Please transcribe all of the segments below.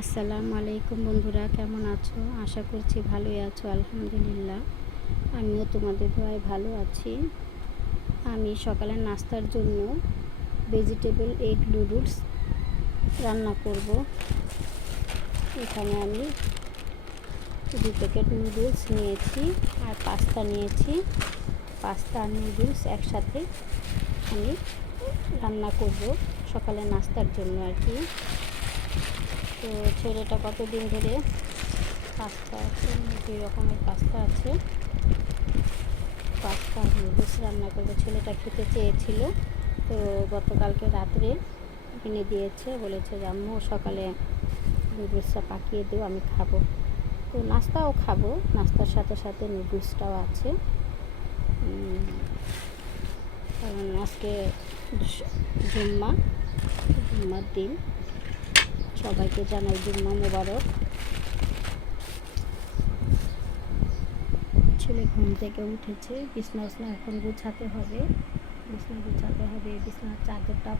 আসসালামু আলাইকুম বন্ধুরা, কেমন আছো? আশা করছি ভালোই আছো। আলহামদুলিল্লাহ, আমিও তোমাদের দোয়ায় ভালো আছি। আমি সকালের নাস্তার জন্য ভেজিটেবল এগ নুডলস রান্না করব। এখানে আমি 2 প্যাকেট নুডলস নিয়েছি আর পাস্তা নিয়েছি। পাস্তা আর নুডলস একসাথে আমি রান্না করব সকালের নাস্তার জন্য আর কি। তো ছেলেটা কতদিন ধরে পাস্তা আছে, 2 রকমের পাস্তা আছে। পাস্তা নুডলস রান্না করবো, ছেলেটা খেতে চেয়েছিল। তো গতকালকে রাত্রে এনে দিয়েছে, বলেছে যে আম্মু সকালে নুডলসটা পাকিয়ে দিও, আমি খাবো। তো নাস্তাও খাবো, নাস্তার সাথে সাথে নুডলসটাও আছে। কারণ আজকে জুম্মার দিন, সবাইকে জানাই জুম্মা মোবারক। ছেলে ঘুম থেকে উঠেছে, বিছনা এখন গুছাতে হবে, বিছনার চাদরটা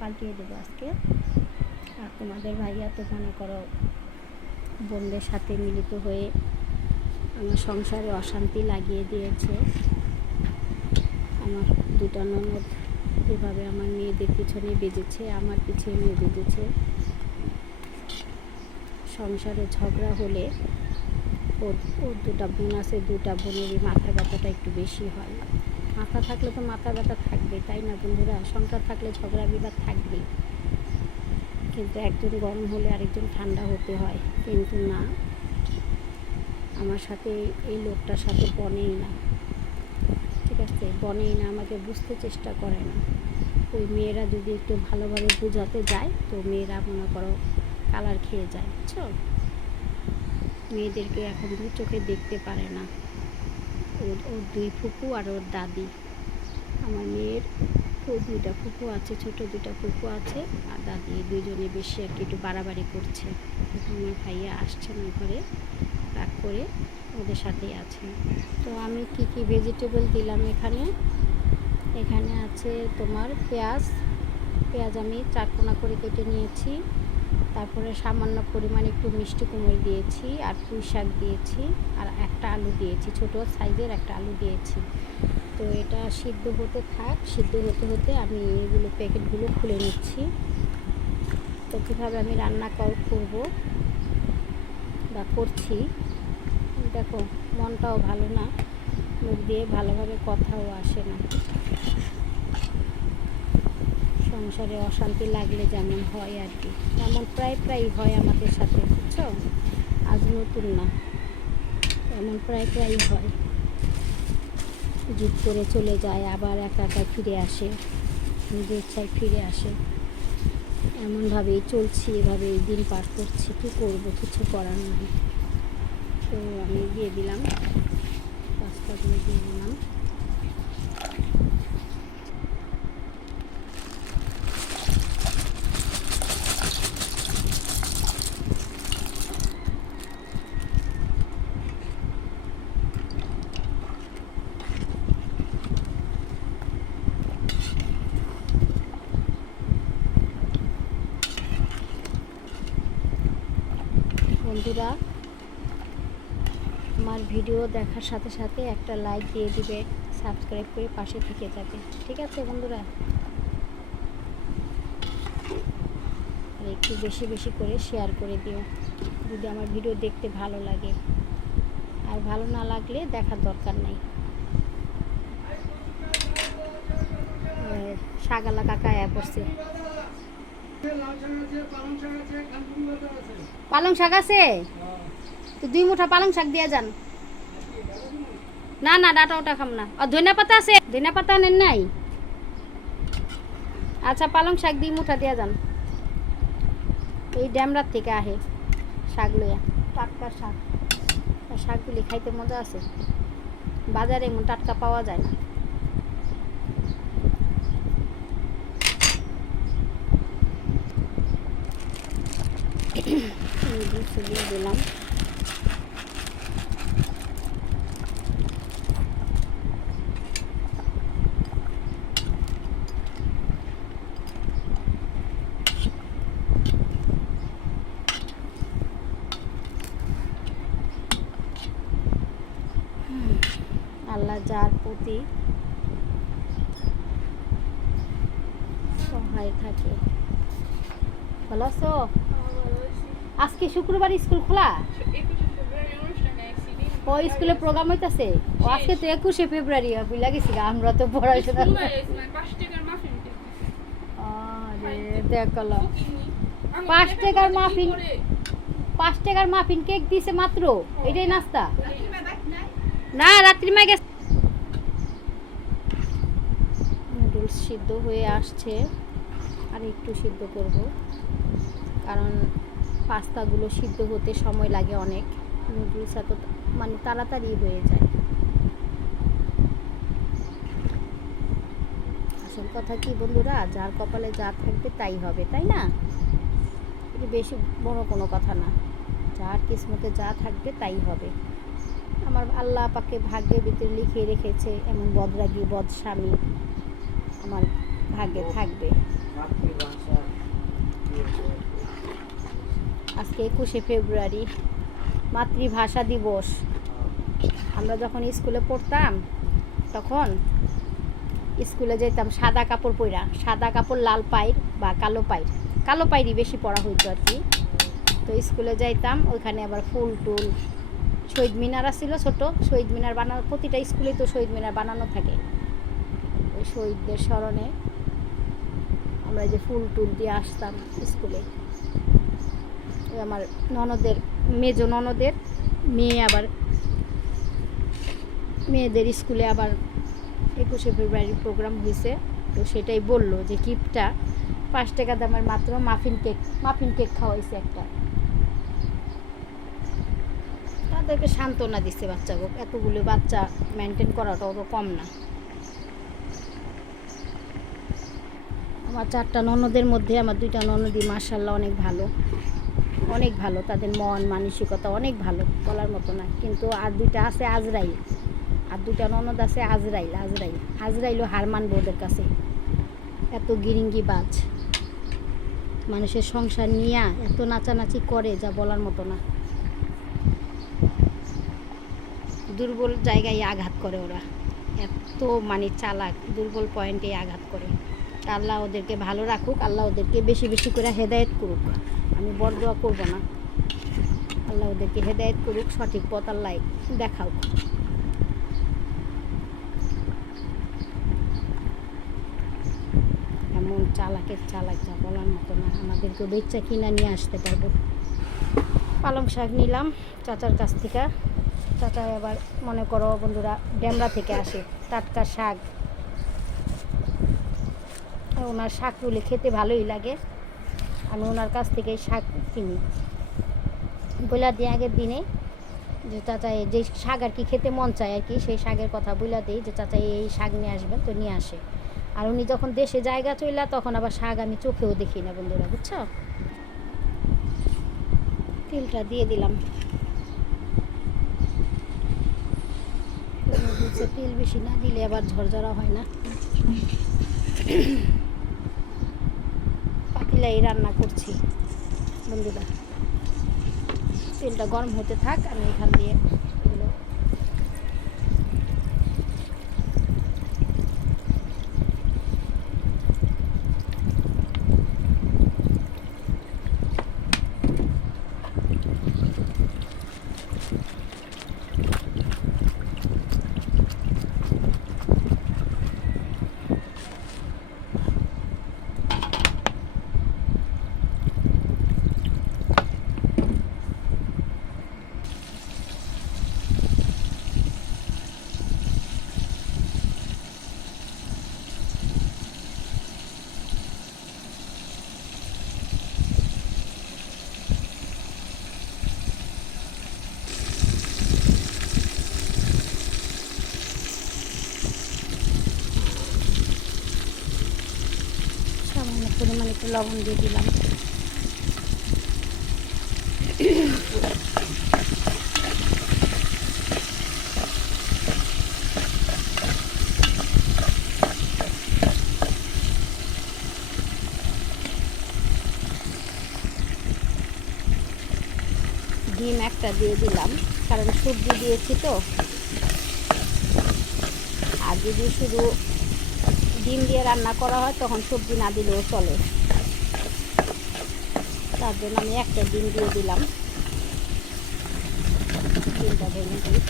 পাল্টিয়ে দেবো আজকে। আর তোমাদের ভাইয়া তো মনে করো বোনদের সাথে মিলিত হয়ে আমার সংসারে অশান্তি লাগিয়ে দিয়েছে। আমার 2টা ননদ যেভাবে আমার মেয়েদের পিছনে বেজেছে, আমার পিছনে বেজেছে। সংসারে ঝগড়া হলে ওর 2টা বোন আছে, 2টা বোনেরই মাথা ব্যথাটা একটু বেশি হয়। মাথা থাকলে তো মাথা ব্যথা থাকবে, তাই না বন্ধুরা? সংসার থাকলে ঝগড়া বিবাদ থাকবেই, কিন্তু একজন গরম হলে আরেকজন ঠান্ডা হতে হয়। কিন্তু না, আমার সাথে এই লোকটার সাথে বনেই না, ঠিক আছে? বনেই না, আমাকে বুঝতে চেষ্টা করে না। ওই মেয়েরা যদি একটু ভালোভাবে বোঝাতে যায় তো মেয়েরা মনে করো কালার খেয়ে যায়, বুঝছো? মেয়েদেরকে এখন 2 চোখে দেখতে পারে না। ওর 2 ফুপু আর ওর দাদি। আমার মেয়ের 2টা ফুপু আছে, ছোট 2টা ফুপু আছে, আর দাদি। 2জনে বেশি আর কি একটু বাড়াবাড়ি করছে। আমার ভাইয়া আসছে না ঘরে, রাগ করে ওদের সাথেই আছে। তো আমি কি কি ভেজিটেবল দিলাম এখানে আছে তোমার পেঁয়াজ আমি 4 কোনা করে কেটে নিয়েছি। তারপরে সামান্য পরিমাণে একটু মিষ্টি কুমড়ো দিয়েছি, আর পুঁই শাক দিয়েছি, আর একটা আলু দিয়েছি, ছোটো সাইজের একটা আলু দিয়েছি। তো এটা সিদ্ধ হতে থাক, সিদ্ধ হতে হতে আমি এগুলো প্যাকেটগুলো খুলে নিচ্ছি। তো কীভাবে আমি রান্না করব বা করছি দেখো, মনটাও ভালো না, মুখ দিয়ে ভালোভাবে কথাও আসে না। সংসারে অশান্তি লাগলে যেমন হয় আর কি, তেমন প্রায় হয় আমাদের সাথে, বুঝছো? আজ নতুন না, এমন প্রায় হয়। জিদ করে চলে যায়, আবার একা ফিরে আসে, নিজের ইচ্ছায় ফিরে আসে। এমনভাবেই চলছি, এভাবেই দিন পার করছি। কী করবো, কিছু করার নেই। তো আমি দিয়ে দিলাম, পাস্তাগুলো দিয়ে দিলাম। বন্ধুরা, আমার ভিডিও দেখার সাথে সাথে একটা লাইক দিয়ে দিবে, সাবস্ক্রাইব করে পাশে থেকে যাবে, ঠিক আছে বন্ধুরা? আর একটু বেশি বেশি করে শেয়ার করে দিও যদি আমার ভিডিও দেখতে ভালো লাগে। আর ভালো না লাগলে দেখার দরকার নাই। শাগালা কাকা পড়ছে। পালং শাক আছে তো 2 মুঠা পালং শাক দিয়ে যান। না ডাটা ওটা খাম না। আর ধনিয়া পাতা আছে? ধনিয়া পাতা নেন নাই? আচ্ছা, পালং শাক 2 মুঠা দিয়ে যান। এই ড্যামরার থেকে আহে শাক লইয়া, টাটকা শাক। শাকগুলি খাইতে মজা আছে, বাজারে এমন টাটকা পাওয়া যায় না। দিয়ে দিলাম। আল্লাহ যার প্রতি সহায় থাকে। ভালো আছো? আজকে শুক্রবার স্কুল খোলা? ও স্কুলে প্রোগ্রাম হইতাছে? ও আজকে তো 21শে ফেব্রুয়ারি, বুঝলা গেছি, আমরা তো পড়াশোনা। দেখলো 5 টাকার মাফিন, 5 টাকার মাফিন কেক দিছে মাত্র, এটাই নাস্তা না? রাত্রিমা গেছে। নুডলস সিদ্ধ হয়ে আসছে, আর একটু সিদ্ধ করব, কারণ পাস্তাগুলো সিদ্ধ হতে সময় লাগে অনেক, নুডলস এত মানে তাড়াতাড়ি হয়ে যায়। আসল কথা কি বন্ধুরা, যার কপালে যা থাকবে তাই হবে, তাই না? এটা বেশি বড় কোনো কথা না, যার কিসমতে যা থাকবে তাই হবে। আমার আল্লাহ পাকে ভাগ্যের ভিতরে লিখে রেখেছে এমন বদরাগী বদ স্বামী আমার ভাগ্যে থাকবে। আজকে 21শে ফেব্রুয়ারি, মাতৃভাষা দিবস। আমরা যখন স্কুলে পড়তাম তখন স্কুলে যেতাম সাদা কাপড় পরা, সাদা কাপড় লাল পাইর বা কালো পাইরই বেশি পরা হইতো আর কি। তো স্কুলে যাইতাম, ওইখানে আবার ফুল টুল, শহীদ মিনার ছিল ছোট, শহীদ মিনার বানানো, প্রতিটা স্কুলে তো শহীদ মিনার বানানো থাকে। ওই শহীদদের স্মরণে আমরা যে ফুল টুল দিয়ে আসতাম স্কুলে। ওই আমার ননদের, মেজ ননদের মেয়ে, আবার মেয়েদের স্কুলে আবার 21শে ফেব্রুয়ারি প্রোগ্রাম হয়েছে, তো সেটাই বললো যে গিফটটা 5 টাকা দামের মাত্র মাফিন কেক খাওয়াইছে একটা। তাদেরকে সান্ত্বনা দিচ্ছে বাচ্চাকে, এতগুলো বাচ্চা মেনটেন করাটা অত কম না। আমার 4টা ননদের মধ্যে আমার 2টা ননদই মাশাআল্লাহ অনেক ভালো, অনেক ভালো, তাদের মন মানসিকতা অনেক ভালো, বলার মতো না। কিন্তু আর 2টা আছে আজরাইল, আর 2টা ননদ আছে আজরাইলও হার মানবে ওদের কাছে। এত গিরিঙ্গি বাজ, মানুষের সংসার নিয়ে এত নাচানাচি করে যা বলার মতো না। দুর্বল জায়গায় আঘাত করে ওরা, এত মানে চালাক, দুর্বল পয়েন্টে আঘাত করে। আল্লাহ ওদেরকে ভালো রাখুক, আল্লাহ ওদেরকে বেশি বেশি করে হেদায়েত করুক। আমি বরদোয়া করব না, আল্লাহ ওদেরকে হেদায়েত করুক, সঠিক পথ আল্লাহ দেখাও। এমন চালাক যা বলার মতো না। আমাদেরকে বেচা কিনা নিয়ে আসতে পারবো। পালং শাক নিলাম চাচার কাছ থেকে। চাচা আবার মনে করো বন্ধুরা ডেমরা থেকে আসে, টাটকা শাক, ওনার শাকগুলি খেতে ভালোই লাগে। আমি ওনার কাছ থেকে শাক কিনি, বইলা দিই আগের দিনে যে চাচা যে শাক আর কি খেতে মন চায় আর কি, সেই শাকের কথা বইলা দিই যে চাচা এই শাক নিয়ে আসবেন, তো নিয়ে আসে। আর উনি যখন দেশে জায়গা চইলা তখন আবার শাক আমি চোখেও দেখি না বন্ধুরা, বুঝছো। তেলটা দিয়ে দিলাম, তেল বেশি না দিলে আবার ঝরঝরা হয় না। পাতিলাই রান্না করছি বন্ধুরা, তেলটা গরম হতে থাক, আমি এখান দিয়ে এগুলো সামান্য পরিমাণে একটু লবণ দিয়ে দিলাম। ডিম একটা দিয়ে দিলাম, কারণ সবজি দিয়েছি তো। যদি শুধু ডিম দিয়ে রান্না করা হয় তখন সবজি না দিলেও চলে, তার জন্য আমি একটা ডিম দিয়ে দিলাম। ডিমটা ভেঙে দিই।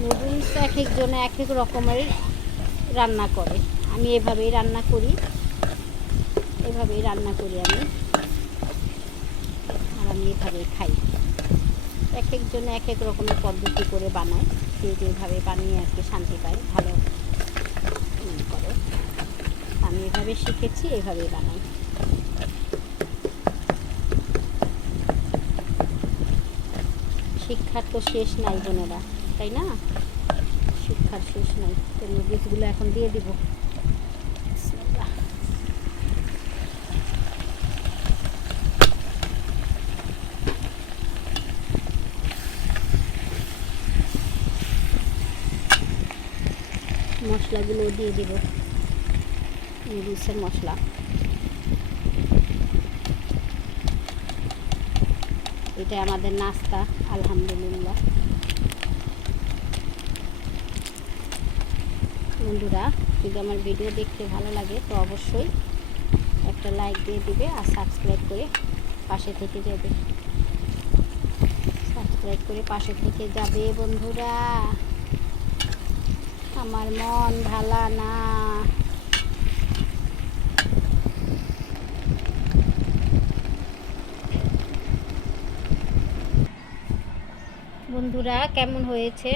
নুডলস এক একজনে এক এক রকমের রান্না করে, আমি এভাবেই রান্না করি আমি, আর আমি এভাবেই খাই। এক একজনে এক এক রকমের পদ্ধতি করে বানায়, যে যেভাবে বানিয়ে আর কি শান্তি পায়, ভালো মনে করে। আমি এভাবে শিখেছি, এভাবেই বানাই। শিক্ষার তো শেষ নাই বোনেরা, তাই না? শিক্ষার শেষ নাই। তো নুডলসগুলো এখন দিয়ে দিব। মশলাগুলো দিয়ে দিব, নুডলসের মশলা। এটা আমাদের নাস্তা, আলহামদুলিল্লাহ। বন্ধুরা, যদি আমার ভিডিও দেখতে ভালো লাগে তো অবশ্যই একটা লাইক দিয়ে দিবে, আর সাবস্ক্রাইব করে পাশে থেকে যাবে। বন্ধুরা, আমার মন ভালো না। বন্ধুরা, কেমন হয়েছে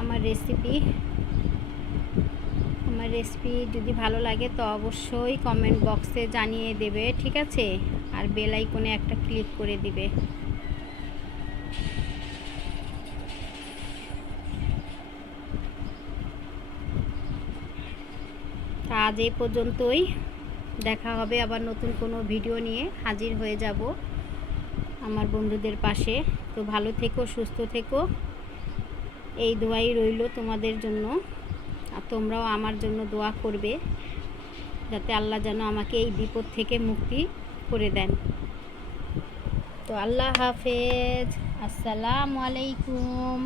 আমার রেসিপি? যদি ভালো লাগে তো অবশ্যই কমেন্ট বক্সে জানিয়ে দেবে, ঠিক আছে? আর বেল আইকনে একটা ক্লিক করে দিবে। আজ এই পর্যন্তই, দেখা হবে আবার নতুন কোনো ভিডিও নিয়ে হাজির হয়ে যাব আমার বন্ধুদের পাশে। তো ভালো থেকো, সুস্থ থেকো, এই দোয়াই রইল তোমাদের জন্য। আর তোমরাও আমার জন্য দোয়া করবে, যাতে আল্লাহ যেন আমাকে এই বিপদ থেকে মুক্তি করে দেন। তো আল্লাহ হাফেজ, আসসালামু আলাইকুম।